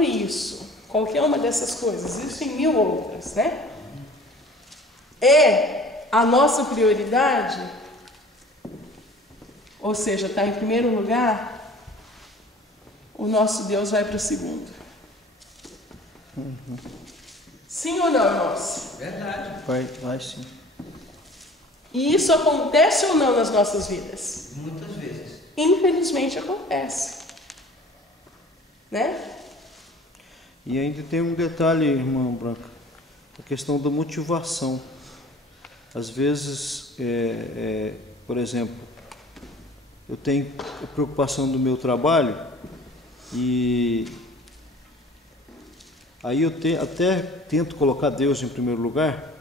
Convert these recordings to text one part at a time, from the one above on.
falando isso, qualquer uma dessas coisas, existem 1000 outras, né? É a nossa prioridade, ou seja, está em primeiro lugar, o nosso Deus vai para o segundo. Sim ou não, irmãos? Verdade. Vai sim. E isso acontece ou não nas nossas vidas? Muitas vezes. Infelizmente acontece. Né? E ainda tem um detalhe, irmã Branca, a questão da motivação. Às vezes, por exemplo, eu tenho a preocupação do meu trabalho e aí eu até tento colocar Deus em primeiro lugar,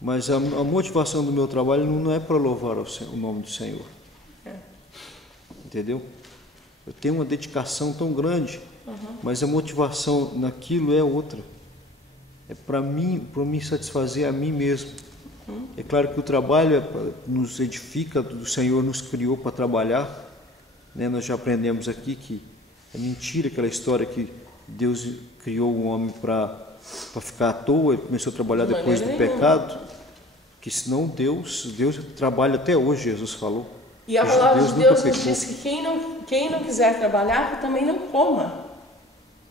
mas a motivação do meu trabalho não é para louvar o nome do Senhor. Entendeu? Eu tenho uma dedicação tão grande, mas a motivação naquilo é outra. É para me satisfazer a mim mesmo. É claro que o trabalho nos edifica, o Senhor nos criou para trabalhar, né? Nós já aprendemos aqui que é mentira aquela história que Deus criou o homem para ficar à toa, ele começou a trabalhar depois do pecado, que senão Deus trabalha até hoje, Jesus falou. E a palavra de Deus nos diz que quem não quiser trabalhar, que também não coma.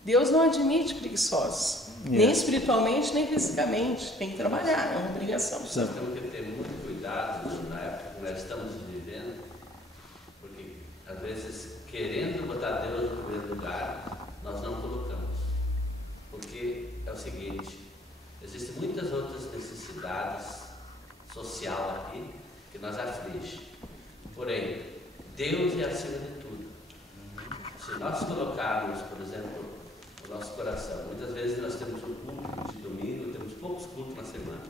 Deus não admite preguiçosos, nem espiritualmente, nem fisicamente. Tem que trabalhar, é uma obrigação. Nós temos que ter muito cuidado na época que nós estamos vivendo, porque às vezes, querendo botar Deus no primeiro lugar, nós não colocamos. Porque é o seguinte, existem muitas outras necessidades sociais aqui que nos afligem. Porém, Deus é acima de tudo. Se nós colocarmos, por exemplo, o nosso coração, muitas vezes nós temos um culto de domingo, temos poucos cultos na semana,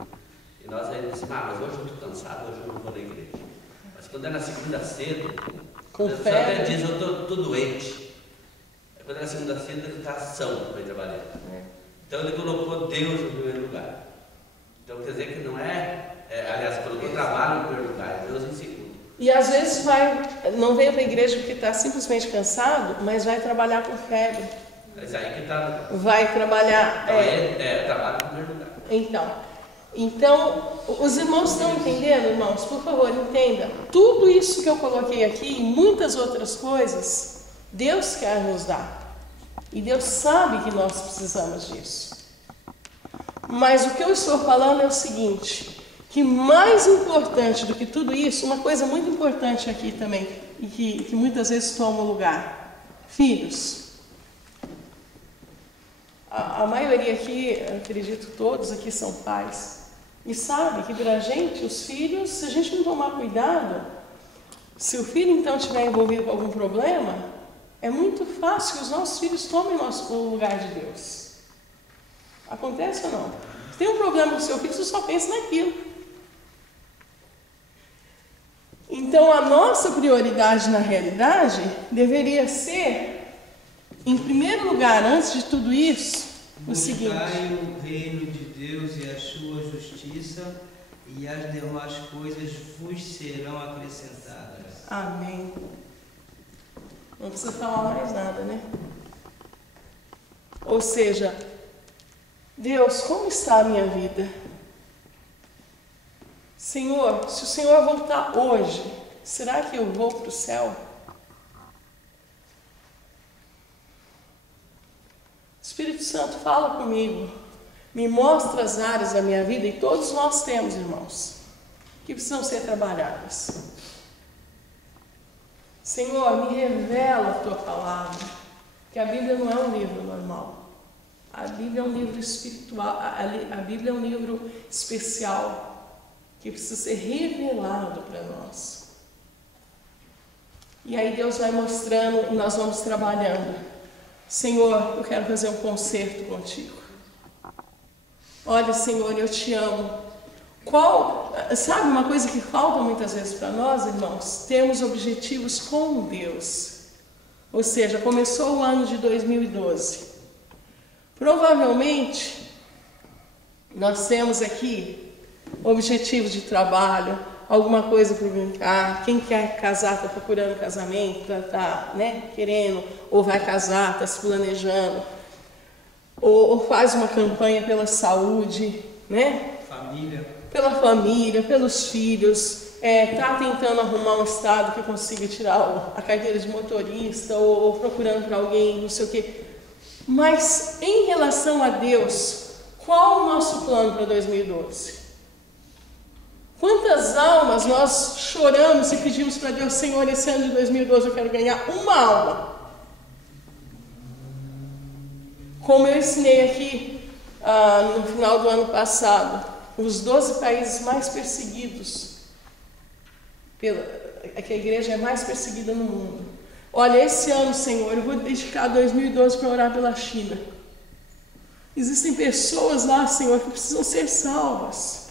e nós ainda dizemos, mas hoje eu estou cansado, hoje eu não vou na igreja. Mas quando é na segunda cedo, com a fé, até diz, eu estou doente. Quando é na segunda cedo, ele está ação para ir trabalhar. Então ele colocou Deus no primeiro lugar. Então quer dizer que não aliás, colocou o trabalho no primeiro lugar, Deus em segundo. E às vezes não veio para a igreja porque está simplesmente cansado, mas vai trabalhar com febre. Mas aí que está. Vai trabalhar. Então, trabalho no primeiro lugar. Então, os irmãos estão entendendo, irmãos? Por favor, entenda. Tudo isso que eu coloquei aqui e muitas outras coisas, Deus quer nos dar. E Deus sabe que nós precisamos disso. Mas o que eu estou falando é o seguinte, que mais importante do que tudo isso, uma coisa muito importante aqui também, e que muitas vezes toma lugar, filhos. A maioria aqui, acredito todos aqui são pais, e sabe que para a gente, os filhos, se a gente não tomar cuidado, se o filho então estiver envolvido com algum problema, é muito fácil que os nossos filhos tomem o lugar de Deus. Acontece ou não? Se tem um problema com o seu filho, você só pensa naquilo. Então a nossa prioridade na realidade deveria ser, em primeiro lugar, antes de tudo isso, o seguinte: buscai o reino de Deus e a sua justiça, e as demais coisas vos serão acrescentadas. Amém. Não precisa falar mais nada, né? Ou seja, Deus, como está a minha vida? Senhor, se o Senhor voltar hoje, será que eu vou para o céu? Espírito Santo, fala comigo, me mostra as áreas da minha vida, e todos nós temos, irmãos, que precisam ser trabalhadas. Senhor, me revela a Tua palavra, que a Bíblia não é um livro normal, a Bíblia é um livro espiritual, a Bíblia é um livro especial, que precisa ser revelado para nós. E aí Deus vai mostrando e nós vamos trabalhando. Senhor, eu quero fazer um concerto contigo. Olha, Senhor, eu te amo. Sabe uma coisa que falta muitas vezes para nós, irmãos? Termos objetivos com Deus. Ou seja, começou o ano de 2012. Provavelmente, nós temos aqui objetivos de trabalho, alguma coisa para brincar. Quem quer casar está procurando casamento, está querendo, ou vai casar, está se planejando. ou faz uma campanha pela saúde, né? Família. Pela família, pelos filhos, está tentando arrumar um estado que consiga tirar a carteira de motorista, ou procurando para alguém, não sei o quê. Mas em relação a Deus, qual o nosso plano para 2012? Quantas almas nós choramos e pedimos para Deus: Senhor, esse ano de 2012 eu quero ganhar uma alma. Como eu ensinei aqui no final do ano passado, os 12 países mais perseguidos, que a igreja é mais perseguida no mundo. Olha, esse ano, Senhor, eu vou dedicar 2012 para orar pela China. Existem pessoas lá, Senhor, que precisam ser salvas.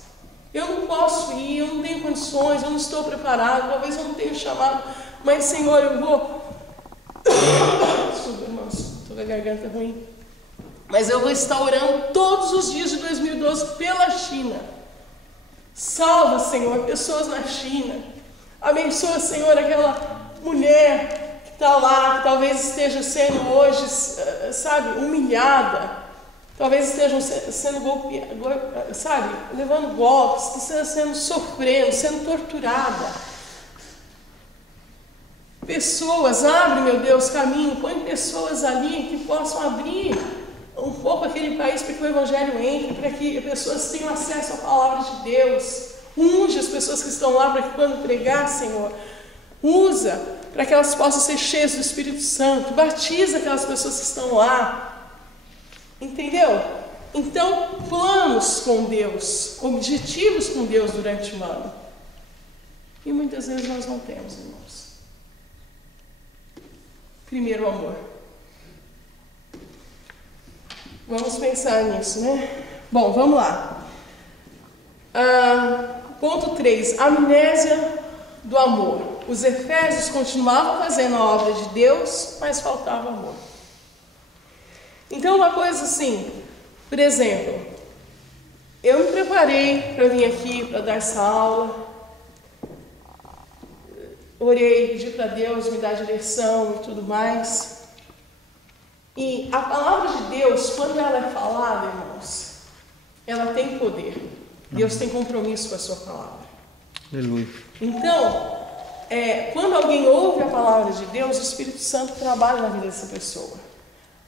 Eu não posso ir, eu não tenho condições, eu não estou preparado, talvez eu não tenha chamado, mas, Senhor, eu vou... Desculpa, irmãos, estou com a garganta ruim. Mas eu vou estar orando todos os dias de 2012 pela China. Salva, Senhor, pessoas na China. Abençoa, Senhor, aquela mulher que está lá, que talvez esteja sendo hoje, sabe, humilhada. Talvez estejam sendo golpeadas, sabe, levando golpes, sendo sofrendo, sendo torturada. Pessoas, abre, meu Deus, caminho, põe pessoas ali que possam abrir um pouco aquele país para que o Evangelho entre, para que as pessoas tenham acesso à palavra de Deus. Unge as pessoas que estão lá para que quando pregar, Senhor, usa para que elas possam ser cheias do Espírito Santo. Batiza aquelas pessoas que estão lá. Entendeu? Então, planos com Deus, objetivos com Deus durante o ano. E muitas vezes nós não temos, irmãos. Primeiro, amor. Vamos pensar nisso, né? Bom, vamos lá. Ponto 3. Amnésia do amor. Os efésios continuavam fazendo a obra de Deus, mas faltava amor. Então, uma coisa assim, por exemplo, eu me preparei para vir aqui, para dar essa aula, orei, pedi para Deus me dar direção e tudo mais. E a palavra de Deus, quando ela é falada, irmãos, ela tem poder. Deus tem compromisso com a sua palavra. Aleluia. Então, quando alguém ouve a palavra de Deus, o Espírito Santo trabalha na vida dessa pessoa.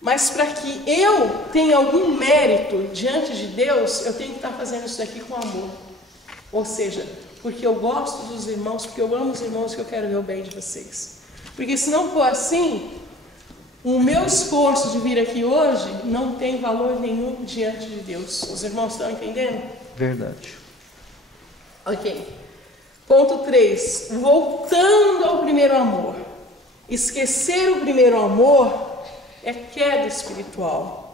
Mas para que eu tenha algum mérito diante de Deus, eu tenho que estar fazendo isso daqui com amor. Ou seja, porque eu gosto dos irmãos, porque eu amo os irmãos, que eu quero ver o bem de vocês. Porque se não for assim, o meu esforço de vir aqui hoje não tem valor nenhum diante de Deus. Os irmãos estão entendendo? Verdade. Ok. Ponto 3. Voltando ao primeiro amor. Esquecer o primeiro amor é queda espiritual,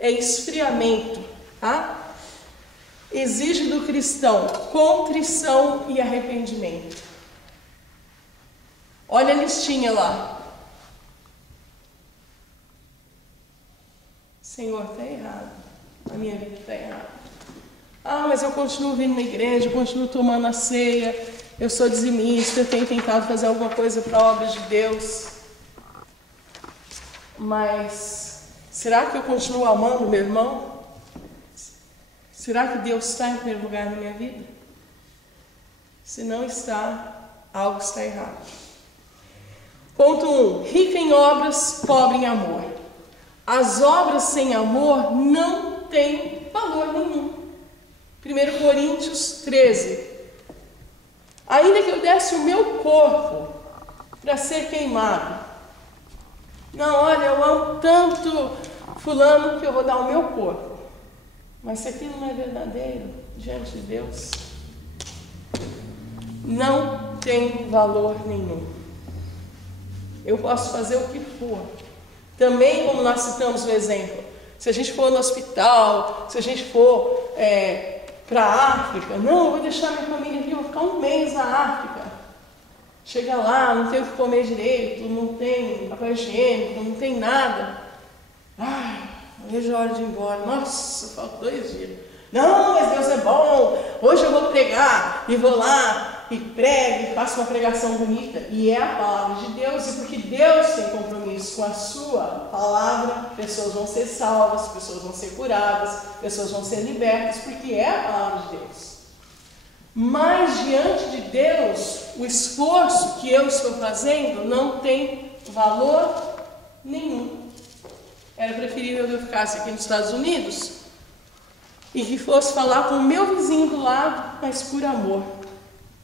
é esfriamento, tá? Exige do cristão contrição e arrependimento. Olha a listinha lá. Senhor, está errado. A minha vida está errada. Mas eu continuo vindo na igreja, eu continuo tomando a ceia, eu sou dizimista, eu tenho tentado fazer alguma coisa para a obra de Deus. Mas será que eu continuo amando meu irmão? Será que Deus está em primeiro lugar na minha vida? Se não está, algo está errado. Ponto 1. Rico em obras, pobre em amor. As obras sem amor não têm valor nenhum. 1 Coríntios 13. Ainda que eu desse o meu corpo para ser queimado. Não, olha, eu amo tanto fulano que eu vou dar o meu corpo. Mas se aquilo não é verdadeiro diante de Deus, não tem valor nenhum. Eu posso fazer o que for. Também, como nós citamos o exemplo, se a gente for no hospital, se a gente for para a África, não, eu vou deixar minha família aqui, eu vou ficar um mês na África. Chega lá, não tem o que comer direito, não tem papel higiênico, não tem nada. Não vejo a hora de ir embora. Nossa, falta 2 dias. Não, mas Deus é bom. Hoje eu vou pregar e vou lá e pregue, faça uma pregação bonita. E é a palavra de Deus, e porque Deus tem compromisso com a sua palavra, pessoas vão ser salvas, pessoas vão ser curadas, pessoas vão ser libertas, porque é a palavra de Deus. Mas diante de Deus, o esforço que eu estou fazendo não tem valor nenhum. Era preferível eu ficasse aqui nos Estados Unidos e que fosse falar com o meu vizinho do lado, mas por amor,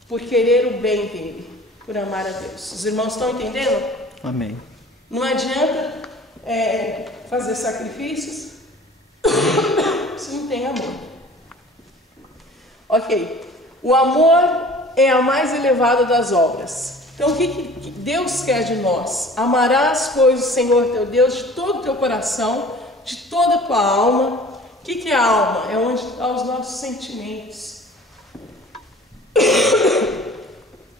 por querer o bem dele, por amar a Deus. Os irmãos estão entendendo? Amém. Não adianta fazer sacrifícios se não tem amor. Ok. O amor é a mais elevada das obras. Então o que Deus quer de nós? Amarás, pois, o Senhor teu Deus de todo o teu coração, de toda a tua alma. O que é a alma? É onde estão os nossos sentimentos.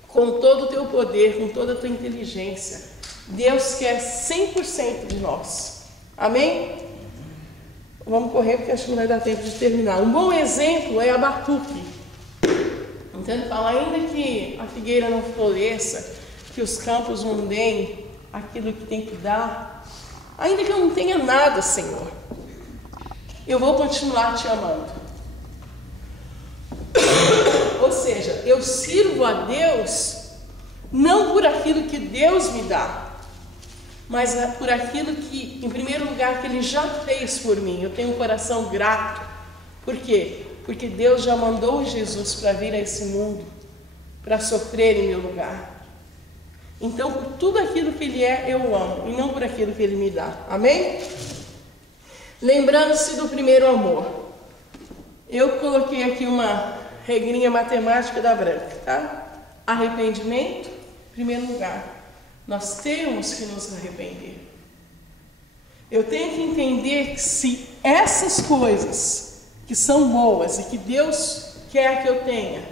Com todo o teu poder, com toda a tua inteligência. Deus quer 100% de nós. Amém? Vamos correr porque acho que não vai dar tempo de terminar. Um bom exemplo é Abacuque. Entendo falar, ainda que a figueira não floresça, que os campos não deem aquilo que tem que dar, ainda que eu não tenha nada, Senhor, eu vou continuar te amando. Ou seja, eu sirvo a Deus não por aquilo que Deus me dá, mas por aquilo que, em primeiro lugar, que Ele já fez por mim. Eu tenho um coração grato. Por quê? Porque Deus já mandou Jesus para vir a esse mundo, para sofrer em meu lugar. Então, por tudo aquilo que Ele é, eu o amo, e não por aquilo que Ele me dá. Amém? Lembrando-se do primeiro amor. Eu coloquei aqui uma regrinha matemática da Branca, tá? Arrependimento, em primeiro lugar. Nós temos que nos arrepender. Eu tenho que entender que se essas coisas que são boas e que Deus quer que eu tenha,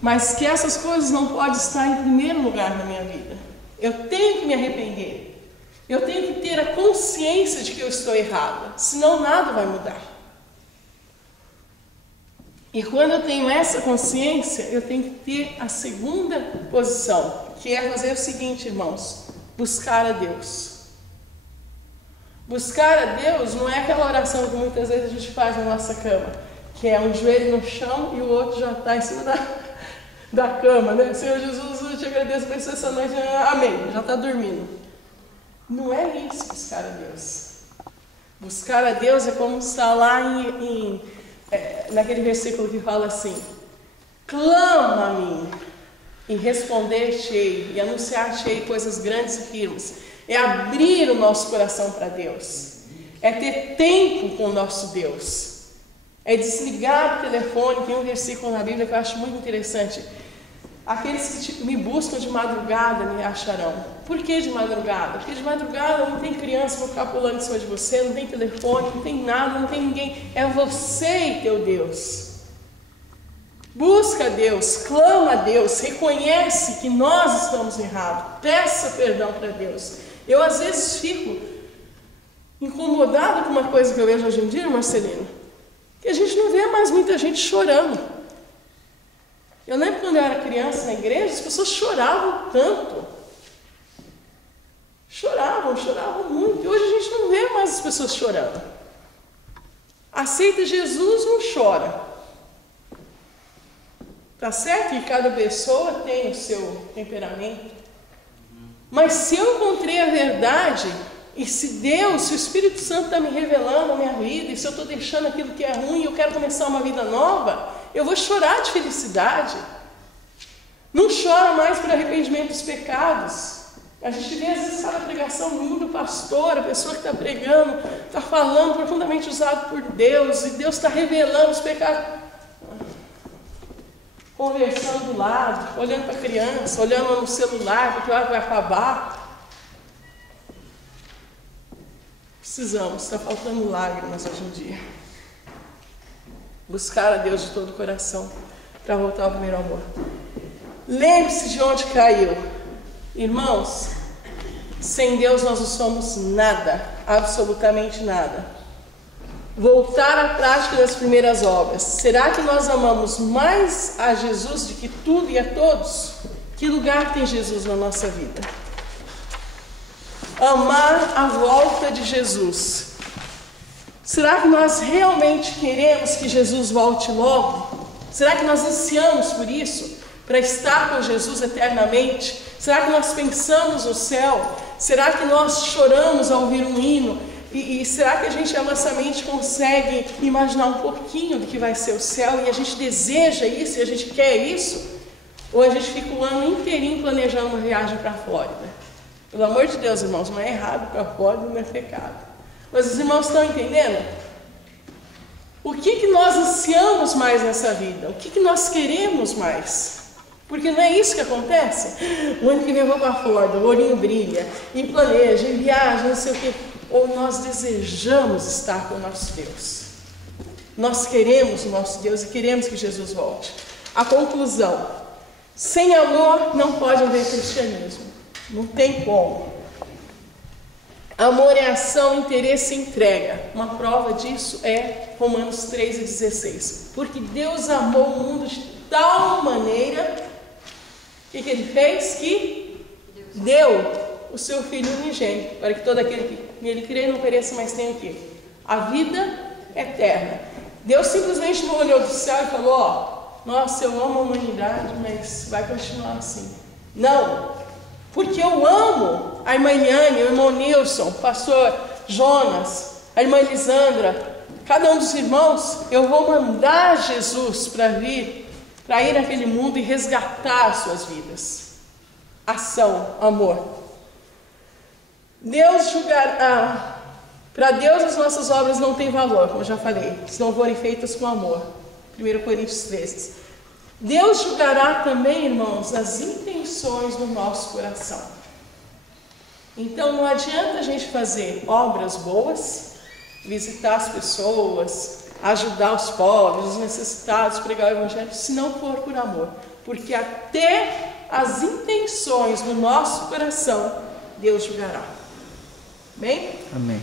mas que essas coisas não podem estar em primeiro lugar na minha vida, eu tenho que me arrepender. Eu tenho que ter a consciência de que eu estou errada, senão nada vai mudar. E quando eu tenho essa consciência, eu tenho que ter a segunda posição, que é fazer o seguinte, irmãos: buscar a Deus. Buscar a Deus não é aquela oração que muitas vezes a gente faz na nossa cama, que é um joelho no chão e o outro já está em cima da cama, né? Senhor Jesus, eu te agradeço por essa noite, amém, já está dormindo. Não é isso, buscar a Deus. Buscar a Deus é como está lá naquele versículo que fala assim: clama a mim e responder-te-ei e anunciar-te-ei coisas grandes e firmes. É abrir o nosso coração para Deus, é ter tempo com o nosso Deus, é desligar o telefone. Tem um versículo na Bíblia que eu acho muito interessante: aqueles que me buscam de madrugada me acharão. Por que de madrugada? Porque de madrugada não tem criança para ficar pulando em cima de você, não tem telefone, não tem nada, não tem ninguém, é você e teu Deus. Busca a Deus, clama a Deus, reconhece que nós estamos errados, peça perdão para Deus. Eu às vezes fico incomodada com uma coisa que eu vejo hoje em dia, Marcelino, que a gente não vê mais muita gente chorando. Eu lembro quando eu era criança na igreja, as pessoas choravam tanto. Choravam muito. E hoje a gente não vê mais as pessoas chorando. Aceita Jesus, não chora. Tá certo que cada pessoa tem o seu temperamento. Mas se eu encontrei a verdade, e se Deus, se o Espírito Santo está me revelando a minha vida, e se eu estou deixando aquilo que é ruim e eu quero começar uma vida nova, eu vou chorar de felicidade. Não chora mais por arrependimento dos pecados. A gente vê às vezes cada pregação linda, o pastor, a pessoa que está pregando, está falando profundamente usado por Deus, e Deus está revelando os pecados. Conversando do lado, olhando para a criança, olhando no celular, porque a hora vai acabar. Precisamos, está faltando lágrimas hoje em dia. Buscar a Deus de todo o coração para voltar ao primeiro amor. Lembre-se de onde caiu. Irmãos, sem Deus nós não somos nada, absolutamente nada. voltar à prática das primeiras obras. Será que nós amamos mais a Jesus do que tudo e a todos? Que lugar tem Jesus na nossa vida? Amar a volta de Jesus. Será que nós realmente queremos que Jesus volte logo? Será que nós ansiamos por isso? Para estar com Jesus eternamente? Será que nós pensamos no céu? Será que nós choramos ao ouvir um hino? E será que a gente amassamente consegue imaginar um pouquinho do que vai ser o céu? E a gente deseja isso? E a gente quer isso? Ou a gente fica o ano inteirinho planejando uma viagem para a Flórida? Pelo amor de Deus, irmãos, não é errado para a Flórida, não é pecado. Mas os irmãos estão entendendo? O que nós ansiamos mais nessa vida? O que nós queremos mais? Porque não é isso que acontece. O ano que vem eu vou para a Flórida, o olhinho brilha, e planeja, e viaja, não sei o quê. Ou nós desejamos estar com o nosso Deus. Nós queremos o nosso Deus e queremos que Jesus volte. A conclusão: sem amor não pode haver cristianismo. Não tem como. Amor é ação, interesse e entrega. Uma prova disso é Romanos 3,16. Porque Deus amou o mundo de tal maneira, o que ele fez? Que deu o seu Filho unigênito, para que todo aquele que nele crê não pereça, mas tenha o quê? A vida eterna. Deus simplesmente não olhou do céu e falou: ó, nossa, eu amo a humanidade, mas vai continuar assim. Não, porque eu amo a irmã Eliane, o irmão Nilson, o pastor Jonas, a irmã Elisandra, cada um dos irmãos. Eu vou mandar Jesus para ir naquele mundo e resgatar as suas vidas. Ação, amor. Deus julgará. Para Deus as nossas obras não têm valor, como eu já falei, se não forem feitas com amor. 1 Coríntios 13. Deus julgará também, irmãos, as intenções do nosso coração. Então não adianta a gente fazer obras boas, visitar as pessoas, ajudar os pobres, os necessitados, pregar o evangelho, se não for por amor. Porque até as intenções do nosso coração Deus julgará. Bem? Amém.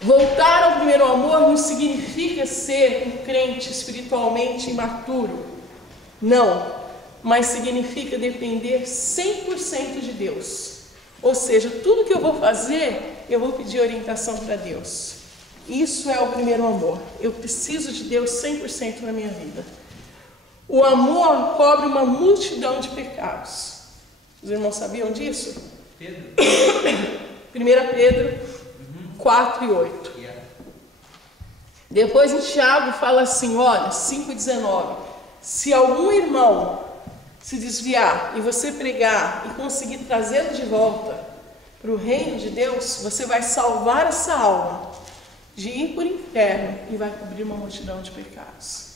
Voltar ao primeiro amor não significa ser um crente espiritualmente imaturo. Não. Mas significa depender 100% de Deus. Ou seja, tudo que eu vou fazer, eu vou pedir orientação para Deus. Isso é o primeiro amor. Eu preciso de Deus 100% na minha vida. O amor cobre uma multidão de pecados. Os irmãos sabiam disso? Pedro? 1 Pedro 4 e 8. Depois em Tiago fala assim, olha, 5,19. Se algum irmão se desviar e você pregar e conseguir trazê-lo de volta para o reino de Deus, você vai salvar essa alma de ir para o inferno e vai cobrir uma multidão de pecados.